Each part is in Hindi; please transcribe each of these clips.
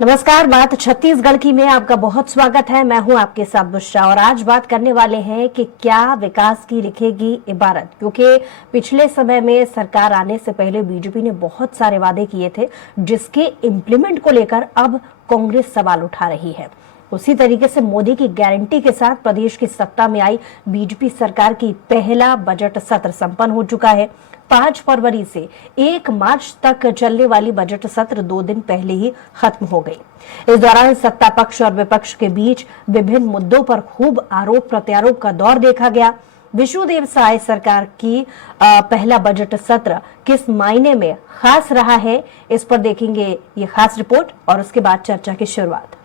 नमस्कार, बात छत्तीसगढ़ की में आपका बहुत स्वागत है। मैं हूं आपके साथ बुशरा और आज बात करने वाले हैं कि क्या विकास की लिखेगी इबारत, क्योंकि पिछले समय में सरकार आने से पहले बीजेपी ने बहुत सारे वादे किए थे जिसके इम्प्लीमेंट को लेकर अब कांग्रेस सवाल उठा रही है। उसी तरीके से मोदी की गारंटी के साथ प्रदेश की सत्ता में आई बीजेपी सरकार की पहला बजट सत्र संपन्न हो चुका है। 5 फरवरी से 1 मार्च तक चलने वाली बजट सत्र 2 दिन पहले ही खत्म हो गई। इस दौरान सत्ता पक्ष और विपक्ष के बीच विभिन्न मुद्दों पर खूब आरोप प्रत्यारोप का दौर देखा गया। विष्णुदेव साय सरकार की पहला बजट सत्र किस मायने में खास रहा है, इस पर देखेंगे ये खास रिपोर्ट और उसके बाद चर्चा की शुरुआत।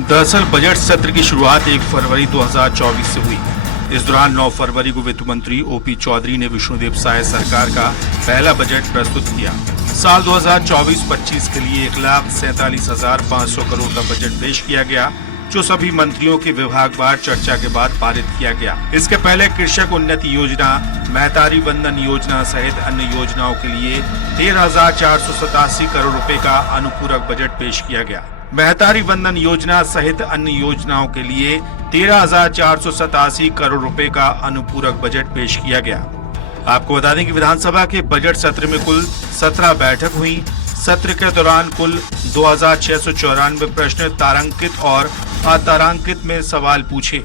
दरअसल बजट सत्र की शुरुआत 1 फरवरी 2024 से हुई। इस दौरान 9 फरवरी को वित्त मंत्री ओपी चौधरी ने विष्णुदेव साय सरकार का पहला बजट प्रस्तुत किया। साल 2024-25 के लिए 1,47,500 करोड़ का बजट पेश किया गया, जो सभी मंत्रियों के विभागवार चर्चा के बाद पारित किया गया। इसके पहले कृषक उन्नति योजना, महतारी वंदन योजना सहित अन्य योजनाओं के लिए 13,487 करोड़ रुपए का अनुपूरक बजट पेश किया गया। महतारी वंदन योजना सहित अन्य योजनाओं के लिए 13,487 करोड़ रुपए का अनुपूरक बजट पेश किया गया। आपको बता दें कि विधानसभा के बजट सत्र में कुल 17 बैठक हुई। सत्र के दौरान कुल 2,694 प्रश्न तारांकित और अतारांकित में सवाल पूछे।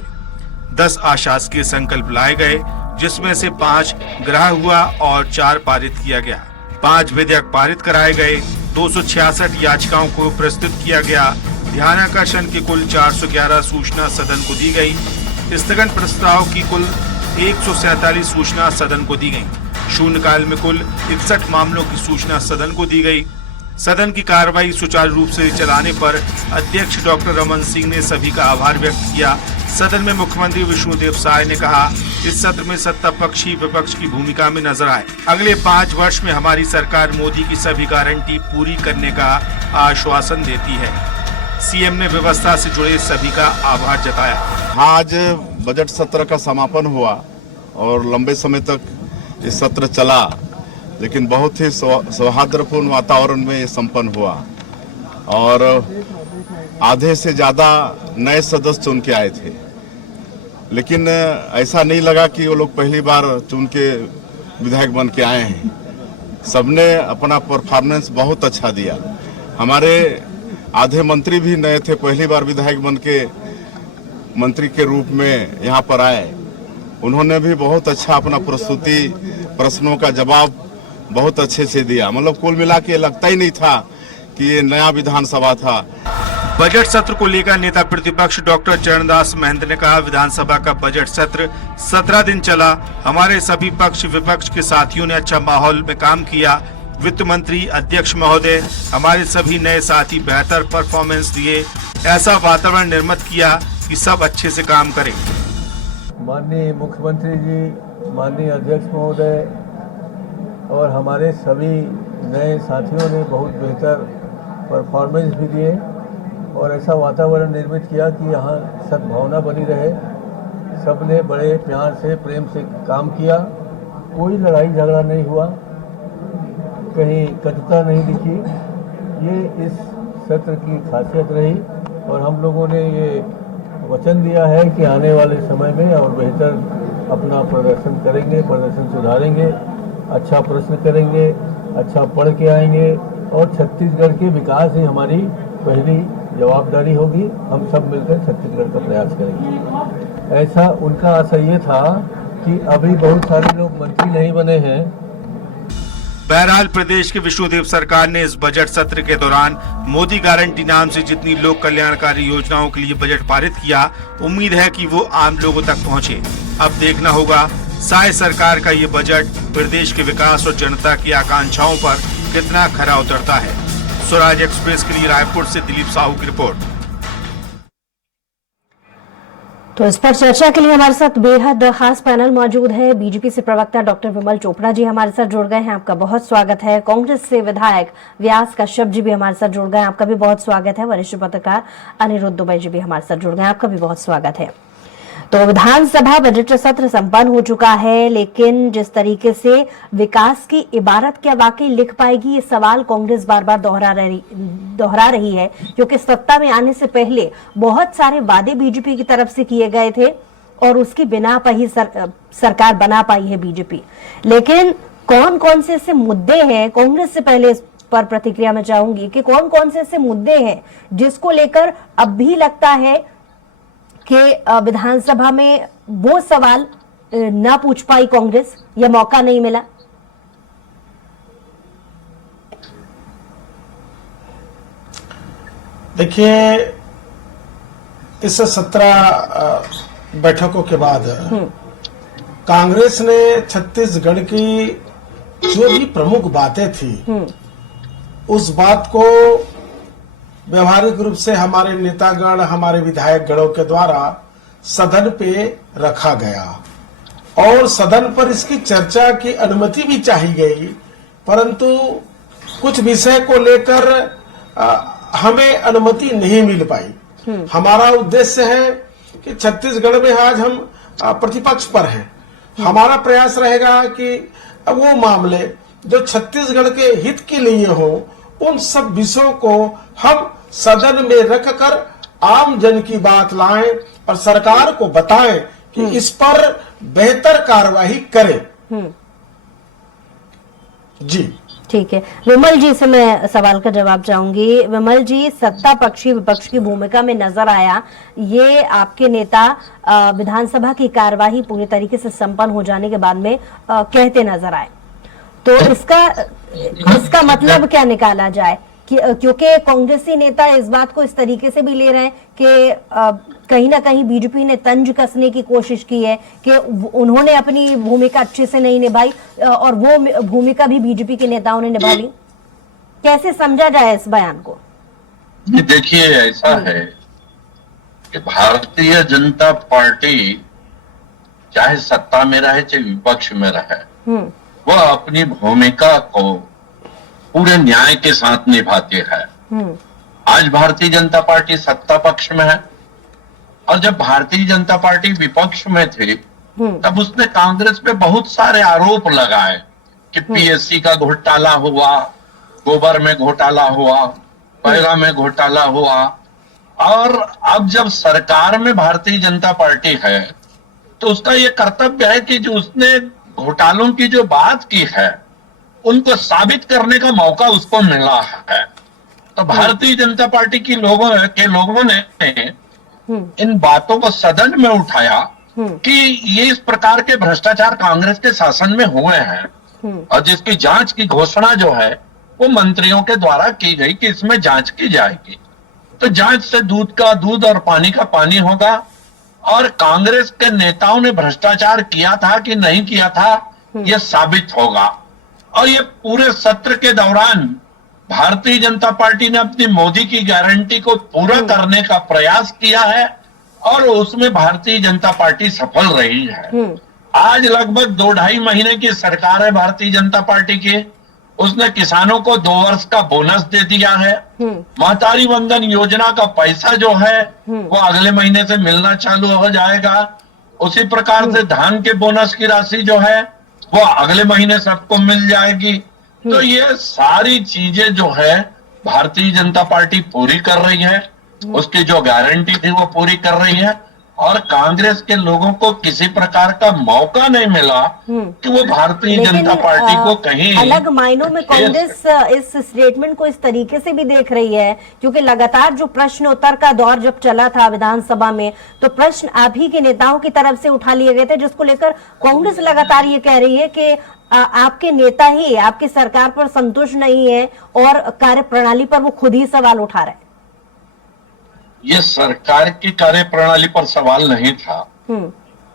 10 अशासकीय संकल्प लाए गए, जिसमें से 5 ग्राह्य हुआ और 4 पारित किया गया। 5 विधेयक पारित कराए गए। 266 याचिकाओं को प्रस्तुत किया गया। ध्यानाकर्षण की कुल 411 सूचना सदन को दी गई। स्थगन प्रस्ताव की कुल 147 सूचना सदन को दी गई। शून्यकाल में कुल 61 मामलों की सूचना सदन को दी गई। सदन की कार्रवाई सुचारू रूप से चलाने पर अध्यक्ष डॉक्टर रमन सिंह ने सभी का आभार व्यक्त किया। सदन में मुख्यमंत्री विष्णुदेव साय ने कहा, इस सत्र में सत्ता पक्ष ही विपक्ष की भूमिका में नजर आए। अगले 5 वर्ष में हमारी सरकार मोदी की सभी गारंटी पूरी करने का आश्वासन देती है। सीएम ने व्यवस्था से जुड़े सभी का आभार जताया। आज बजट सत्र का समापन हुआ और लंबे समय तक ये सत्र चला, लेकिन बहुत ही सौहार्दपूर्ण वातावरण में ये संपन्न हुआ और आधे से ज्यादा नए सदस्य चुन के आए थे। लेकिन ऐसा नहीं लगा कि वो लोग पहली बार चुन के विधायक बन के आए हैं। सबने अपना परफॉर्मेंस बहुत अच्छा दिया। हमारे आधे मंत्री भी नए थे, पहली बार विधायक बन के मंत्री के रूप में यहाँ पर आए। उन्होंने भी बहुत अच्छा अपना प्रस्तुति, प्रश्नों का जवाब बहुत अच्छे से दिया। मतलब कुल मिला के लगता ही नहीं था कि ये नया विधानसभा था। बजट सत्र को लेकर नेता प्रतिपक्ष डॉक्टर चरणदास महंत ने कहा, विधानसभा का बजट सत्र 17 दिन चला। हमारे सभी पक्ष विपक्ष के साथियों ने अच्छा माहौल में काम किया। वित्त मंत्री, अध्यक्ष महोदय, हमारे सभी नए साथी बेहतर परफॉर्मेंस दिए। ऐसा वातावरण निर्मित किया कि सब अच्छे से काम करें। माननीय मुख्यमंत्री जी, माननीय अध्यक्ष महोदय और हमारे सभी नए साथियों ने बहुत बेहतर परफॉर्मेंस भी दिए और ऐसा वातावरण निर्मित किया कि यहाँ सद्भावना बनी रहे। सबने बड़े प्यार से, प्रेम से काम किया। कोई लड़ाई झगड़ा नहीं हुआ, कहीं कटुता नहीं दिखी। ये इस सत्र की खासियत रही और हम लोगों ने ये वचन दिया है कि आने वाले समय में और बेहतर अपना प्रदर्शन करेंगे, प्रदर्शन सुधारेंगे, अच्छा प्रश्न करेंगे, अच्छा पढ़ के आएंगे और छत्तीसगढ़ के विकास ही हमारी पहली जवाबदारी होगी। हम सब मिलकर छत्तीसगढ़ का प्रयास करेंगे। ऐसा उनका आशय ये था कि अभी बहुत सारे लोग मंत्री नहीं बने हैं। बहरहाल प्रदेश के विष्णुदेव सरकार ने इस बजट सत्र के दौरान मोदी गारंटी नाम से जितनी लोक कल्याणकारी योजनाओं के लिए बजट पारित किया, उम्मीद है कि वो आम लोगों तक पहुंचे। अब देखना होगा साय सरकार का ये बजट प्रदेश के विकास और जनता की आकांक्षाओं पर कितना खरा उतरता है। स्वराज एक्सप्रेस के लिए रायपुर से दिलीप साहू की रिपोर्ट। तो इस पर चर्चा के लिए हमारे साथ बेहद खास पैनल मौजूद है। बीजेपी से प्रवक्ता डॉक्टर विमल चोपड़ा जी हमारे साथ जुड़ गए हैं, आपका बहुत स्वागत है। कांग्रेस से विधायक व्यास कश्यप जी भी हमारे साथ जुड़ गए हैं, आपका भी बहुत स्वागत है। वरिष्ठ पत्रकार अनिरुद्ध दुबे जी भी हमारे साथ जुड़ गए हैं, आपका भी बहुत स्वागत है। तो विधानसभा बजट सत्र संपन्न हो चुका है, लेकिन जिस तरीके से विकास की इबारत क्या वाकई लिख पाएगी, ये सवाल कांग्रेस बार बार दोहरा रही है, क्योंकि सत्ता में आने से पहले बहुत सारे वादे बीजेपी की तरफ से किए गए थे और उसकी बिना पर ही सरकार बना पाई है बीजेपी। लेकिन कौन कौन से ऐसे मुद्दे हैं, कांग्रेस से पहले इस पर प्रतिक्रिया में चाहूंगी कि कौन कौन से ऐसे मुद्दे हैं जिसको लेकर अब भी लगता है कि विधानसभा में वो सवाल ना पूछ पाई कांग्रेस या मौका नहीं मिला? देखिए, इस 17 बैठकों के बाद कांग्रेस ने छत्तीसगढ़ की जो भी प्रमुख बातें थी उस बात को व्यवहारिक रूप से हमारे नेतागण, हमारे विधायक गणों के द्वारा सदन पे रखा गया और सदन पर इसकी चर्चा की अनुमति भी चाही गई, परंतु कुछ विषय को लेकर हमें अनुमति नहीं मिल पाई। हमारा उद्देश्य है कि छत्तीसगढ़ में आज हम प्रतिपक्ष पर हैं। हमारा प्रयास रहेगा कि वो मामले जो छत्तीसगढ़ के हित के लिए हो, उन सब विषयों को हम सदन में रखकर आम जन की बात लाएं और सरकार को बताएं कि इस पर बेहतर कार्रवाई करें। जी ठीक है, विमल जी से मैं सवाल का जवाब चाहूंगी। विमल जी, सत्ता पक्षी विपक्ष की भूमिका में नजर आया ये आपके नेता विधानसभा की कार्यवाही पूरी तरीके से संपन्न हो जाने के बाद में कहते नजर आए, तो इसका मतलब क्या निकाला जाए? क्योंकि कांग्रेसी नेता इस बात को इस तरीके से भी ले रहे हैं कि कहीं ना कहीं बीजेपी ने तंज कसने की कोशिश की है कि उन्होंने अपनी भूमिका अच्छे से नहीं निभाई और वो भूमिका भी बीजेपी के नेताओं ने निभा ली। कैसे समझा जाए इस बयान को? देखिए, ऐसा है कि भारतीय जनता पार्टी चाहे सत्ता में रहे चाहे विपक्ष में रहे, वह अपनी भूमिका को पूरे न्याय के साथ निभाती है। आज भारतीय जनता पार्टी सत्ता पक्ष में है और जब भारतीय जनता पार्टी विपक्ष में थी तब उसने कांग्रेस पे बहुत सारे आरोप लगाए कि पीएससी का घोटाला हुआ, गोबर में घोटाला हुआ, पैरा में घोटाला हुआ। और अब जब सरकार में भारतीय जनता पार्टी है तो उसका ये कर्तव्य है कि जो उसने घोटालों की जो बात की है उनको साबित करने का मौका उसको मिला है। तो भारतीय जनता पार्टी की लोगों ने इन बातों को सदन में उठाया कि ये इस प्रकार के भ्रष्टाचार कांग्रेस के शासन में हुए हैं और जिसकी जांच की घोषणा जो है वो मंत्रियों के द्वारा की गई कि इसमें जांच की जाएगी। तो जांच से दूध का दूध और पानी का पानी होगा और कांग्रेस के नेताओं ने भ्रष्टाचार किया था कि नहीं किया था यह साबित होगा। और ये पूरे सत्र के दौरान भारतीय जनता पार्टी ने अपनी मोदी की गारंटी को पूरा करने का प्रयास किया है और उसमें भारतीय जनता पार्टी सफल रही है। आज लगभग 2-2.5 महीने की सरकार है भारतीय जनता पार्टी की। उसने किसानों को 2 वर्ष का बोनस दे दिया है। महतारी वंदन योजना का पैसा जो है वो अगले महीने से मिलना चालू हो जाएगा। उसी प्रकार से धान के बोनस की राशि जो है वो अगले महीने सबको मिल जाएगी। तो ये सारी चीजें जो है भारतीय जनता पार्टी पूरी कर रही है, उसकी जो गारंटी थी वो पूरी कर रही है और कांग्रेस के लोगों को किसी प्रकार का मौका नहीं मिला कि वो भारतीय जनता पार्टी को कहीं अलग मायनों में कांग्रेस इस स्टेटमेंट को इस तरीके से भी देख रही है, क्योंकि लगातार जो प्रश्न उत्तर का दौर जब चला था विधानसभा में तो प्रश्न आप ही के नेताओं की तरफ से उठा लिए गए थे, जिसको लेकर कांग्रेस लगातार ये कह रही है कि आपके नेता ही आपकी सरकार पर संतुष्ट नहीं है और कार्यप्रणाली पर वो खुद ही सवाल उठा रहे हैं। ये सरकार की कार्यप्रणाली पर सवाल नहीं था,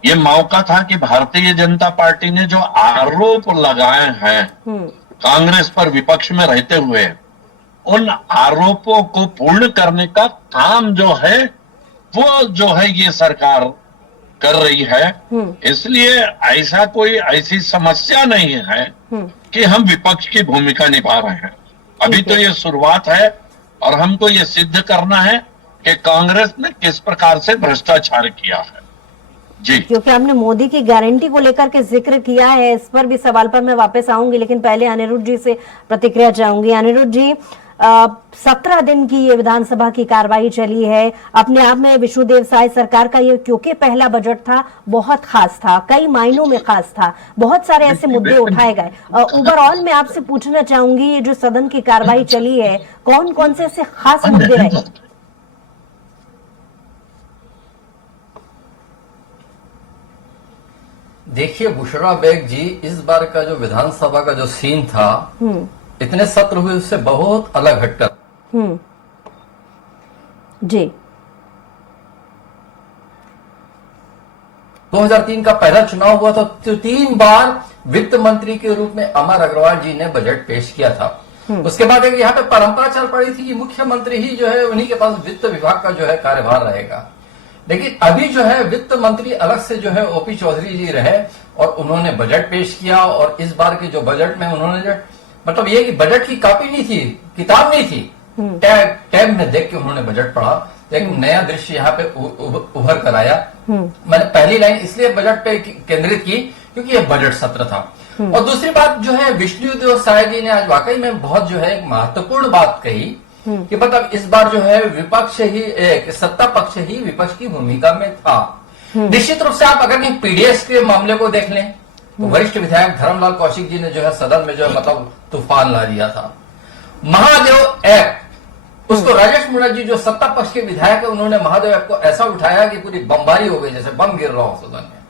ये मौका था कि भारतीय जनता पार्टी ने जो आरोप लगाए हैं कांग्रेस पर विपक्ष में रहते हुए, उन आरोपों को पूर्ण करने का काम जो है वो जो है ये सरकार कर रही है। इसलिए ऐसा कोई ऐसी समस्या नहीं है कि हम विपक्ष की भूमिका निभा रहे हैं। अभी तो ये शुरुआत है और हमको ये सिद्ध करना है कि कांग्रेस ने किस प्रकार से भ्रष्टाचार किया है। जी, क्योंकि हमने मोदी की गारंटी को लेकर के जिक्र किया है, इस पर भी सवाल पर मैं वापस आऊंगी, लेकिन पहले अनिरुद्ध जी से प्रतिक्रिया चाहूंगी। अनिरुद्ध जी, 17 दिन की ये विधानसभा की कार्रवाई चली है। अपने आप में विष्णुदेव साय सरकार का ये क्योंकि पहला बजट था, बहुत खास था, कई मायनों में खास था, बहुत सारे ऐसे मुद्दे उठाए गए। ओवरऑल मैं आपसे पूछना चाहूंगी, ये जो सदन की कार्रवाई चली है, कौन कौन से ऐसे खास मुद्दे रहे? देखिए बुशरा बेग जी, इस बार का जो विधानसभा का जो सीन था, इतने सत्र हुए उससे बहुत अलग हटकर। जी 2003 का पहला चुनाव हुआ था तो 3 बार वित्त मंत्री के रूप में अमर अग्रवाल जी ने बजट पेश किया था। उसके बाद एक यहाँ पे परंपरा चल पड़ी थी कि मुख्यमंत्री ही जो है उन्हीं के पास वित्त विभाग का जो है कार्यभार रहेगा। लेकिन अभी जो है वित्त मंत्री अलग से जो है ओपी चौधरी जी रहे और उन्होंने बजट पेश किया। और इस बार के जो बजट में उन्होंने जो मतलब ये कि बजट की कॉपी नहीं थी, किताब नहीं थी, टैब में देख के उन्होंने बजट पढ़ा, एक नया दृश्य यहाँ पे उभर कर आया। मैंने पहली लाइन इसलिए बजट पे केंद्रित की क्योंकि यह बजट सत्र था। और दूसरी बात जो है विष्णुदेव साय जी ने आज वाकई में बहुत जो है एक महत्वपूर्ण बात कही कि मतलब इस बार जो है विपक्ष ही सत्ता पक्ष ही विपक्ष की भूमिका में था। निश्चित रूप से आप अगर कहीं पीडीएस के मामले को देख लें तो वरिष्ठ विधायक धर्मलाल कौशिक जी ने जो है सदन में जो है मतलब तूफान ला दिया था। महादेव ऐप, उसको राजेश मुंडा जी जो सत्ता पक्ष के विधायक है उन्होंने महादेव ऐप को ऐसा उठाया कि पूरी बमबारी हो गई, जैसे बम गिर रहा हो सदन में।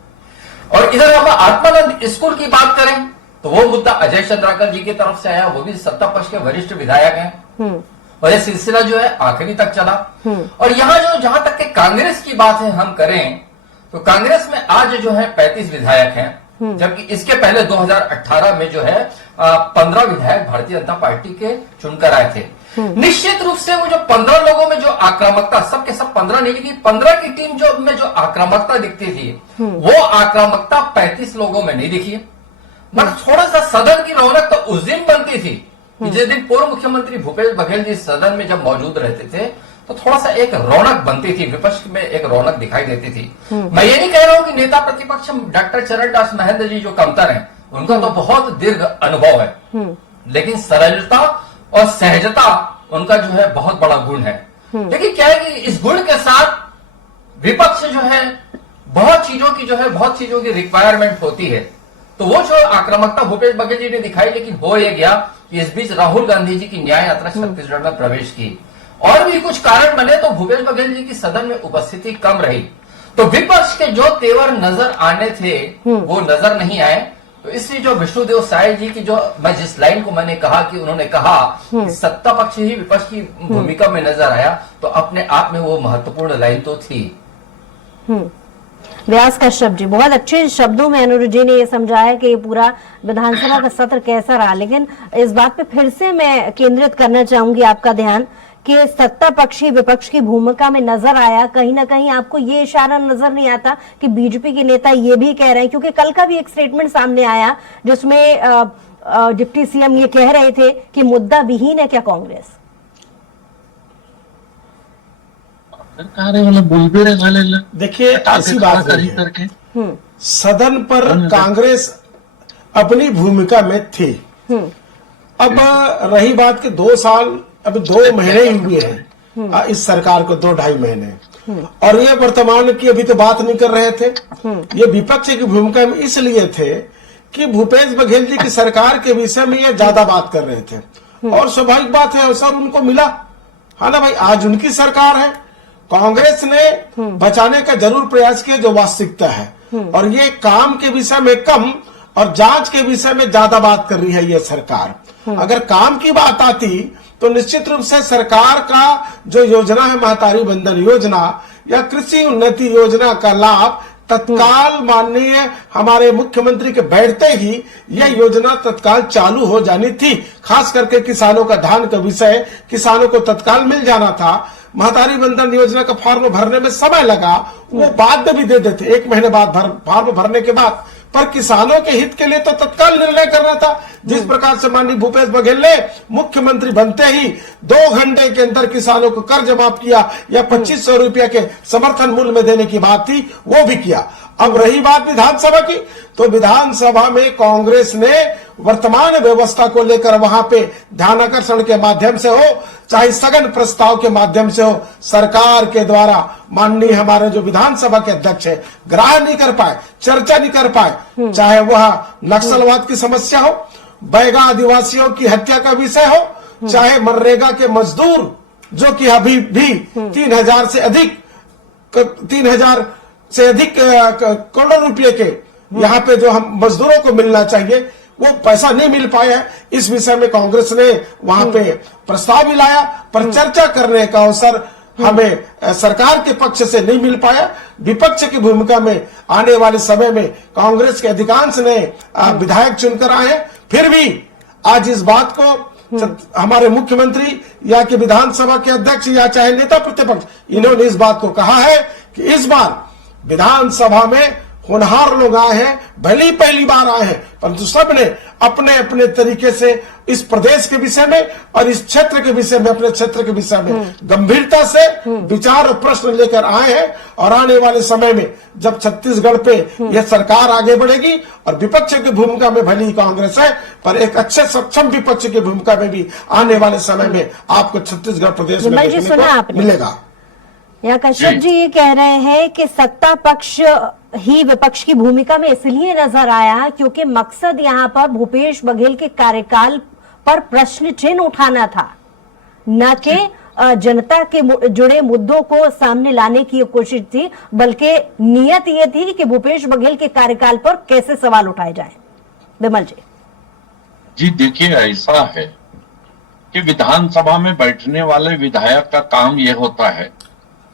और इधर हम आत्मानंद स्कूल की बात करें तो वो मुद्दा अजय चंद्राकर जी की तरफ से आया, वो भी सत्ता पक्ष के वरिष्ठ विधायक हैं और ये सिलसिला जो है आखिरी तक चला। और यहाँ जो जहां तक के कांग्रेस की बात है हम करें तो कांग्रेस में आज जो है 35 विधायक हैं, जबकि इसके पहले 2018 में जो है 15 विधायक भारतीय जनता पार्टी के चुनकर आए थे। निश्चित रूप से वो जो 15 लोगों में जो आक्रामकता, सबके सब 15 नहीं लेकिन 15 की टीम जो में जो आक्रामकता दिखती थी वो आक्रामकता 35 लोगों में नहीं दिखी। मतलब थोड़ा सा सदन की रौनक तो उस दिन बनती थी कि जिस दिन पूर्व मुख्यमंत्री भूपेश बघेल जी सदन में जब मौजूद रहते थे तो थोड़ा सा एक रौनक बनती थी, विपक्ष में एक रौनक दिखाई देती थी। मैं ये नहीं कह रहा हूं कि नेता प्रतिपक्ष डॉक्टर चरणदास महंत जी जो कमतर हैं उनका तो बहुत दीर्घ अनुभव है, लेकिन सरलता और सहजता उनका जो है बहुत बड़ा गुण है। लेकिन क्या है कि इस गुण के साथ विपक्ष जो है बहुत चीजों की रिक्वायरमेंट होती है। तो वो जो आक्रामकता भूपेश बघेल जी ने दिखाई, लेकिन हो ये गया कि इस बीच राहुल गांधी जी की न्याय यात्रा छत्तीसगढ़ में प्रवेश की और भी कुछ कारण बने तो भूपेश बघेल जी की सदन में उपस्थिति कम रही। तो विपक्ष के जो तेवर नजर आने थे वो नजर नहीं आए। तो इसलिए जो विष्णुदेव साय जी की जो मैं जिस लाइन को मैंने कहा कि उन्होंने कहा कि सत्ता पक्ष ही विपक्ष की भूमिका में नजर आया, तो अपने आप में वो महत्वपूर्ण लाइन तो थी। व्यास कश्यप जी, बहुत अच्छे शब्दों में अनुरुद्ध जी ने ये समझाया कि ये पूरा विधानसभा का सत्र कैसा रहा। लेकिन इस बात पे फिर से मैं केंद्रित करना चाहूंगी आपका ध्यान कि सत्ता पक्षी विपक्ष की भूमिका में नजर आया। कहीं ना कहीं आपको ये इशारा नजर नहीं आता कि बीजेपी के नेता ये भी कह रहे हैं, क्योंकि कल का भी एक स्टेटमेंट सामने आया जिसमें डिप्टी सीएम ये कह रहे थे कि मुद्दा विहीन है क्या कांग्रेस? देखिए ऐसी बात नहीं है, सदन पर कांग्रेस अपनी भूमिका में थी। अब रही बात कि 2 साल, अभी 2 महीने ही हुए हैं इस सरकार को, 2-2.5 महीने, और ये वर्तमान की अभी तो बात नहीं कर रहे थे। ये विपक्ष की भूमिका में इसलिए थे कि भूपेश बघेल जी की सरकार के विषय में ये ज्यादा बात कर रहे थे और स्वाभाविक बात है अवसर उनको मिला। हाँ ना भाई, आज उनकी सरकार है, कांग्रेस ने बचाने का जरूर प्रयास किया जो वास्तविकता है, और ये काम के विषय में कम और जांच के विषय में ज्यादा बात कर रही है ये सरकार। अगर काम की बात आती तो निश्चित रूप से सरकार का जो योजना है महतारी बंधन योजना या कृषि उन्नति योजना का लाभ तत्काल माननीय हमारे मुख्यमंत्री के बैठते ही यह योजना तत्काल चालू हो जानी थी। खास करके किसानों का धान का विषय किसानों को तत्काल मिल जाना था। महतारी बंधन योजना का फॉर्म भरने में समय लगा, वो बाद में भी दे देते 1 महीने बाद फॉर्म भरने के बाद, पर किसानों के हित के लिए तो तत्काल निर्णय करना था। जिस प्रकार से माननीय भूपेश बघेल ने मुख्यमंत्री बनते ही 2 घंटे के अंदर किसानों को कर्ज माफ किया या 2500 रुपया के समर्थन मूल्य में देने की बात थी, वो भी किया। अब रही बात विधानसभा की, तो विधानसभा में कांग्रेस ने वर्तमान व्यवस्था को लेकर वहां पे ध्यानाकर्षण के माध्यम से हो, चाहे स्थगन प्रस्ताव के माध्यम से हो, सरकार के द्वारा माननीय हमारे जो विधानसभा के अध्यक्ष है ग्रहण नहीं कर पाए, चर्चा नहीं कर पाए, चाहे वह नक्सलवाद की समस्या हो, बैगा आदिवासियों की हत्या का विषय हो, चाहे मनरेगा के मजदूर जो कि अभी भी 3,000 से अधिक करोड़ों रुपए के यहाँ पे जो हम मजदूरों को मिलना चाहिए वो पैसा नहीं मिल पाया है। इस विषय में कांग्रेस ने वहां पे प्रस्ताव भी लाया, पर चर्चा करने का अवसर हमें सरकार के पक्ष से नहीं मिल पाया। विपक्ष की भूमिका में आने वाले समय में कांग्रेस के अधिकांश ने विधायक चुनकर आए हैं। फिर भी आज इस बात को हमारे मुख्यमंत्री या कि विधानसभा के अध्यक्ष या चाहे नेता प्रतिपक्ष, इन्होंने इस बात को कहा है कि इस बार विधानसभा में होनहार लोग आए हैं, भले ही पहली बार आए हैं, परंतु सबने अपने अपने तरीके से इस प्रदेश के विषय में और इस क्षेत्र के विषय में, अपने क्षेत्र के विषय में गंभीरता से विचार और प्रश्न लेकर आए हैं। और आने वाले समय में जब छत्तीसगढ़ पे यह सरकार आगे बढ़ेगी और विपक्ष की भूमिका में भली कांग्रेस है, पर एक अच्छे सक्षम विपक्ष की भूमिका में भी आने वाले समय में आपको छत्तीसगढ़ प्रदेश में देखने को मिलेगा। यहाँ कश्यप जी ये कह रहे हैं कि सत्ता पक्ष ही विपक्ष की भूमिका में इसलिए नजर आया क्योंकि मकसद यहाँ पर भूपेश बघेल के कार्यकाल पर प्रश्न चिन्ह उठाना था, न कि जनता के जुड़े मुद्दों को सामने लाने की कोशिश थी, बल्कि नियत ये थी कि भूपेश बघेल के कार्यकाल पर कैसे सवाल उठाए जाए। विमल जी जी देखिए, ऐसा है कि विधानसभा में बैठने वाले विधायक का काम यह होता है,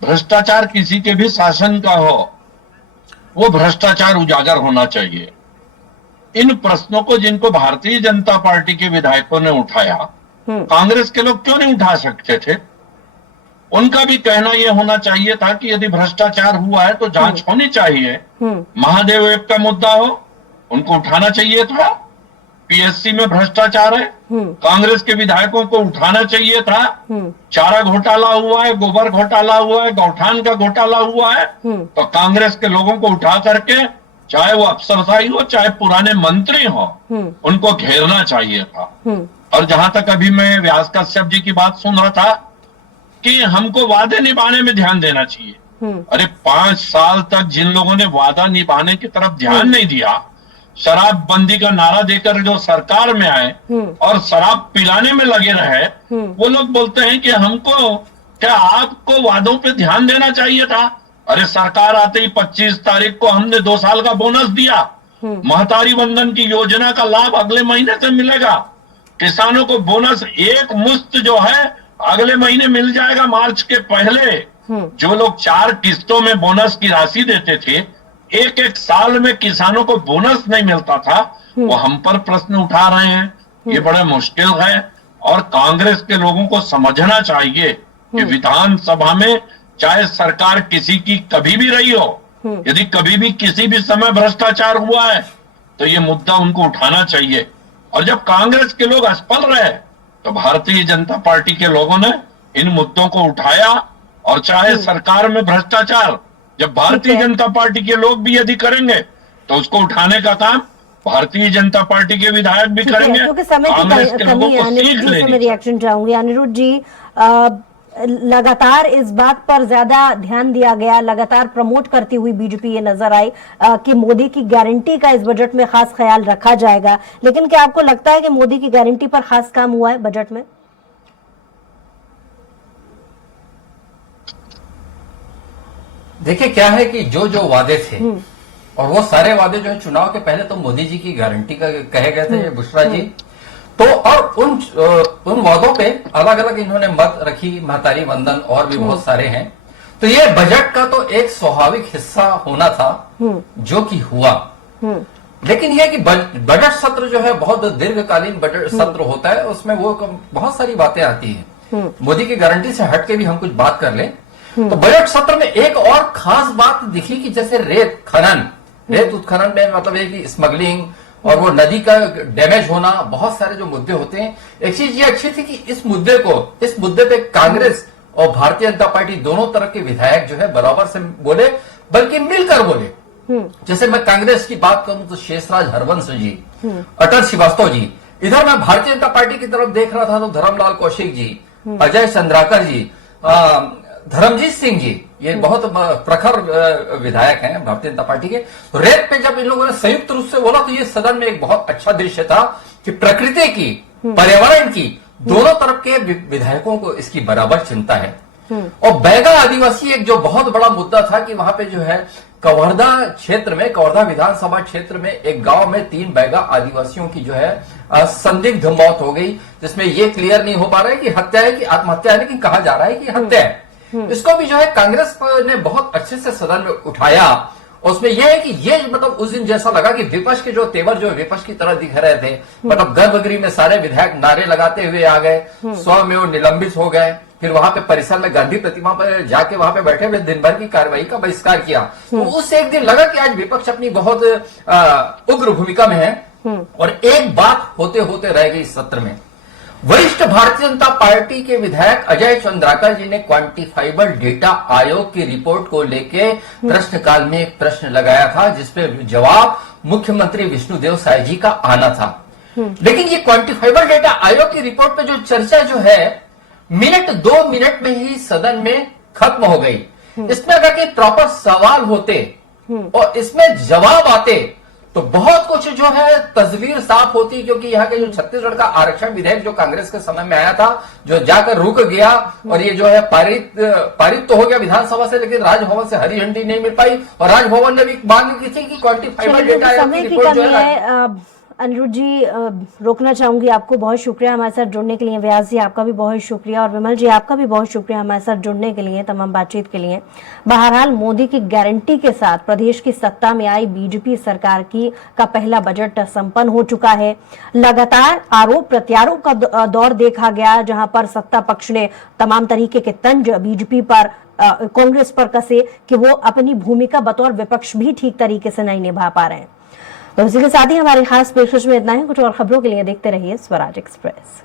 भ्रष्टाचार किसी के भी शासन का हो वो भ्रष्टाचार उजागर होना चाहिए। इन प्रश्नों को जिनको भारतीय जनता पार्टी के विधायकों ने उठाया, कांग्रेस के लोग क्यों नहीं उठा सकते थे? उनका भी कहना यह होना चाहिए था कि यदि भ्रष्टाचार हुआ है तो जांच होनी चाहिए। महादेव ऐप का मुद्दा हो, उनको उठाना चाहिए था। पीएससी में भ्रष्टाचार है, कांग्रेस के विधायकों को उठाना चाहिए था। चारा घोटाला हुआ है, गोबर घोटाला हुआ है, गौठान का घोटाला हुआ है, तो कांग्रेस के लोगों को उठा करके, चाहे वो अफसरशाही हो चाहे पुराने मंत्री हो, उनको घेरना चाहिए था। और जहां तक अभी मैं व्यास कश्यप जी की बात सुन रहा था कि हमको वादे निभाने में ध्यान देना चाहिए। अरे 5 साल तक जिन लोगों ने वादा निभाने की तरफ ध्यान नहीं दिया, शराबबंदी का नारा देकर जो सरकार में आए और शराब पिलाने में लगे रहे, वो लोग बोलते हैं कि हमको क्या आपको वादों पे ध्यान देना चाहिए था? अरे सरकार आते ही 25 तारीख को हमने 2 साल का बोनस दिया, महतारी वंदन की योजना का लाभ अगले महीने से मिलेगा, किसानों को बोनस एक मुश्त जो है अगले महीने मिल जाएगा मार्च के पहले। जो लोग 4 किस्तों में बोनस की राशि देते थे, एक साल में किसानों को बोनस नहीं मिलता था, वो हम पर प्रश्न उठा रहे हैं। ये बड़ा मुश्किल है और कांग्रेस के लोगों को समझना चाहिए कि विधानसभा में चाहे सरकार किसी की कभी भी रही हो, यदि कभी भी किसी भी समय भ्रष्टाचार हुआ है तो ये मुद्दा उनको उठाना चाहिए। और जब कांग्रेस के लोग असफल रहे तो भारतीय जनता पार्टी के लोगों ने इन मुद्दों को उठाया। और चाहे सरकार में भ्रष्टाचार जब भारतीय जनता पार्टी के लोग भी यदि करेंगे तो उसको उठाने का काम भारतीय जनता पार्टी के विधायक भी करेंगे। क्योंकि समय की कमी है, अनिरुद्ध जी से मैं रिएक्शन चाहूंगी। अनिरुद्ध जी, लगातार इस बात पर ज्यादा ध्यान दिया गया, लगातार प्रमोट करती हुई बीजेपी ये नजर आई कि मोदी की गारंटी का इस बजट में खास ख्याल रखा जाएगा, लेकिन क्या आपको लगता है कि मोदी की गारंटी पर खास काम हुआ है बजट में? देखिए क्या है कि जो जो वादे थे और वो सारे वादे जो है चुनाव के पहले तो मोदी जी की गारंटी का कहे गए थे बुशरा जी, तो और उन वादों पे अलग अलग इन्होंने मत रखी, महतारी वंदन और भी बहुत सारे हैं। तो ये बजट का तो एक स्वाभाविक हिस्सा होना था जो कि हुआ। लेकिन यह कि बजट सत्र जो है बहुत दीर्घकालीन बजट सत्र होता है, उसमें वो बहुत सारी बातें आती हैं। मोदी की गारंटी से हटके भी हम कुछ बात कर लें तो बजट सत्र में एक और खास बात दिखी कि जैसे रेत उत्खनन में मतलब है कि स्मगलिंग और वो नदी का डैमेज होना, बहुत सारे जो मुद्दे होते हैं। एक चीज ये अच्छी थी कि इस मुद्दे पे कांग्रेस और भारतीय जनता पार्टी दोनों तरफ के विधायक जो है बराबर से बोले, बल्कि मिलकर बोले। जैसे मैं कांग्रेस की बात करूं तो शेषराज हरवंश जी, अटल श्रीवास्तव जी, इधर मैं भारतीय जनता पार्टी की तरफ देख रहा था तो धर्मलाल कौशिक जी, अजय चंद्राकर जी, धर्मजीत सिंह जी, ये बहुत प्रखर विधायक हैं भारतीय जनता पार्टी के। तो रेत पे जब इन लोगों ने संयुक्त रूप से बोला तो ये सदन में एक बहुत अच्छा दृश्य था कि प्रकृति की, पर्यावरण की, दोनों तरफ के विधायकों को इसकी बराबर चिंता है। और बैगा आदिवासी एक जो बहुत बड़ा मुद्दा था कि वहां पे जो है कवर्धा क्षेत्र में, कवर्धा विधानसभा क्षेत्र में एक गांव में 3 बैगा आदिवासियों की जो है संदिग्ध मौत हो गई, जिसमें ये क्लियर नहीं हो पा रहा है कि हत्या है कि आत्महत्या है, लेकिन कहा जा रहा है कि हत्या है। इसको भी जो है कांग्रेस ने बहुत अच्छे से सदन में उठाया। उसमें यह है कि ये मतलब उस दिन जैसा लगा कि विपक्ष के जो तेवर जो विपक्ष की तरह दिख रहे थे, मतलब गर्भगृह में सारे विधायक नारे लगाते हुए आ गए, स्वयं निलंबित हो गए, फिर वहां पे परिसर में गांधी प्रतिमा पर जाके वहां पे बैठे हुए दिन भर की कार्रवाई का बहिष्कार किया। तो उससे एक दिन लगा कि आज विपक्ष अपनी बहुत उग्र भूमिका में है। और एक बात होते होते रह गई इस सत्र में। वरिष्ठ भारतीय जनता पार्टी के विधायक अजय चंद्राकर जी ने क्वांटिफाइबल डेटा आयोग की रिपोर्ट को लेके प्रश्नकाल में एक प्रश्न लगाया था, जिसपे जवाब मुख्यमंत्री विष्णुदेव साय जी का आना था। लेकिन ये क्वांटिफाइबल डेटा आयोग की रिपोर्ट पे जो चर्चा जो है 2 मिनट में ही सदन में खत्म हो गई। इसमें अगर के प्रॉपर सवाल होते और इसमें जवाब आते तो बहुत कुछ जो है तस्वीर साफ होती, क्योंकि यहाँ के जो छत्तीसगढ़ का आरक्षण विधेयक जो कांग्रेस के समय में आया था, जो जाकर रुक गया और ये जो है पारित तो हो गया विधानसभा से, लेकिन राजभवन से हरी झंडी नहीं मिल पाई। और राजभवन ने भी मांग की थी कि क्वांटिफाइबल डेटा आयोग की रिपोर्ट जो है। अनिरुद्ध जी, रोकना चाहूंगी आपको। बहुत शुक्रिया हमारे साथ जुड़ने के लिए। व्यास जी आपका भी बहुत शुक्रिया, और विमल जी आपका भी बहुत शुक्रिया हमारे साथ जुड़ने के लिए, तमाम बातचीत के लिए। बहरहाल मोदी की गारंटी के साथ प्रदेश की सत्ता में आई बीजेपी सरकार का पहला बजट संपन्न हो चुका है। लगातार आरोप प्रत्यारोप का दौर देखा गया, जहां पर सत्ता पक्ष ने तमाम तरीके के तंज बीजेपी पर, कांग्रेस पर कसे कि वो अपनी भूमिका बतौर विपक्ष भी ठीक तरीके से नहीं निभा पा रहे हैं। तो इसी के साथ ही हमारी खास पेशकश में इतना ही। कुछ और खबरों के लिए देखते रहिए स्वराज एक्सप्रेस।